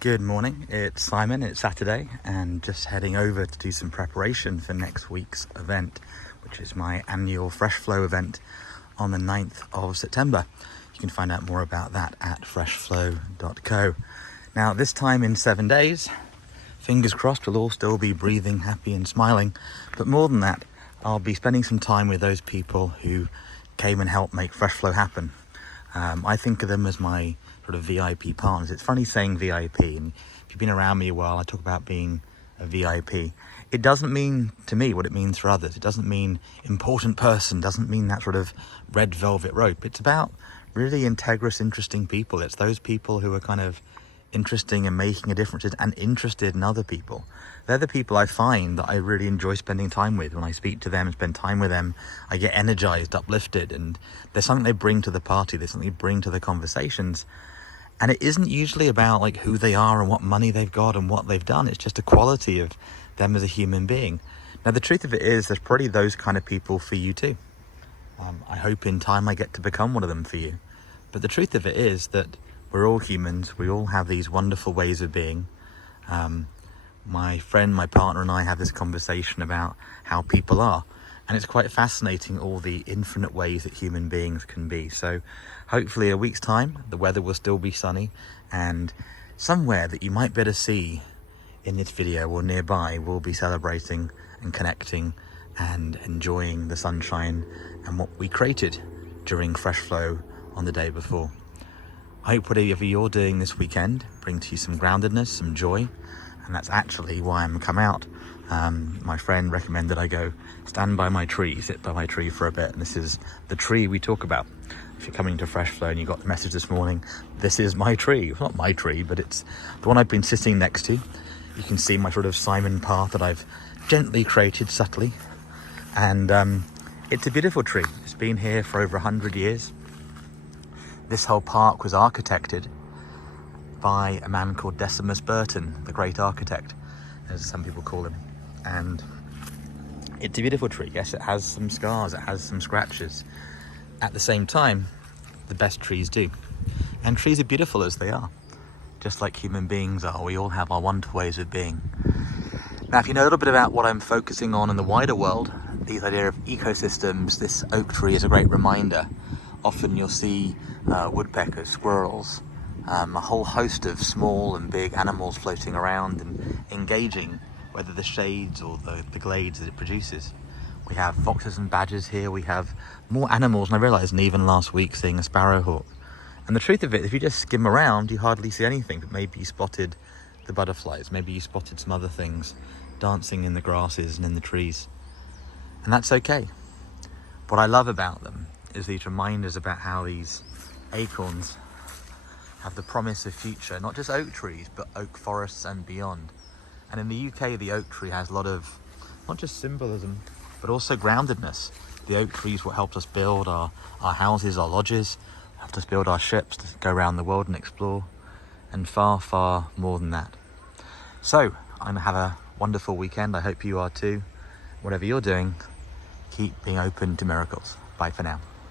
Good morning, it's Simon, it's Saturday, and just heading over to do some preparation for next week's event, which is my annual Freshflow event on the 9th of September. You can find out more about that at freshflow.co. Now, this time in 7 days, fingers crossed, we'll all still be breathing, happy and smiling, but more than that, I'll be spending some time with those people who came and helped make Freshflow happen. I think of them as my sort of VIP partners. It's funny saying VIP, and if you've been around me a while, I talk about being a VIP. It doesn't mean to me what it means for others. It doesn't mean important person, doesn't mean that sort of red velvet rope. It's about really integrous, interesting people. It's those people who are kind of interesting and making a difference and interested in other people. They're the people I find that I really enjoy spending time with. When I speak to them and spend time with them, I get energized, uplifted, and there's something they bring to the party, there's something they bring to the conversations. And it isn't usually about like who they are and what money they've got and what they've done. It's just a quality of them as a human being. Now, the truth of it is there's probably those kind of people for you too. I hope in time I get to become one of them for you. But the truth of it is that we're all humans. We all have these wonderful ways of being. My friend, my partner and I have this conversation about how people are. And it's quite fascinating, all the infinite ways that human beings can be. So hopefully in a week's time, the weather will still be sunny, and somewhere that you might better see in this video or nearby, we'll be celebrating and connecting and enjoying the sunshine and what we created during Freshflow on the day before. I hope whatever you're doing this weekend brings you some groundedness, some joy, and that's actually why I'm come out. My friend recommended I go stand by my tree, sit by my tree for a bit, and this is the tree we talk about. If you're coming to Freshflow and you got the message this morning, this is my tree. Well, not my tree, but it's the one I've been sitting next to. You can see my sort of Simon path that I've gently created subtly, and it's a beautiful tree. It's been here for over 100 years. This whole park was architected by a man called Decimus Burton, the great architect, as some people call him. And it's a beautiful tree. Yes, it has some scars, it has some scratches. At the same time, the best trees do. And trees are beautiful as they are, just like human beings are. We all have our wonderful ways of being. Now, if you know a little bit about what I'm focusing on in the wider world, these idea of ecosystems, this oak tree is a great reminder. Often you'll see woodpeckers, squirrels, a whole host of small and big animals floating around and engaging, whether the shades or the glades that it produces. We have foxes and badgers here, we have more animals, and I realised, and even last week, seeing a sparrowhawk. And the truth of it, if you just skim around, you hardly see anything, but maybe you spotted the butterflies, maybe you spotted some other things dancing in the grasses and in the trees. And that's okay. What I love about them is these reminders about how these acorns have the promise of future, not just oak trees, but oak forests and beyond. And in the UK, the oak tree has a lot of, not just symbolism, but also groundedness. The oak tree is what helped us build our houses, our lodges, helped us build our ships to go around the world and explore, and far, far more than that. So, I'm gonna have a wonderful weekend. I hope you are too. Whatever you're doing, keep being open to miracles. Bye for now.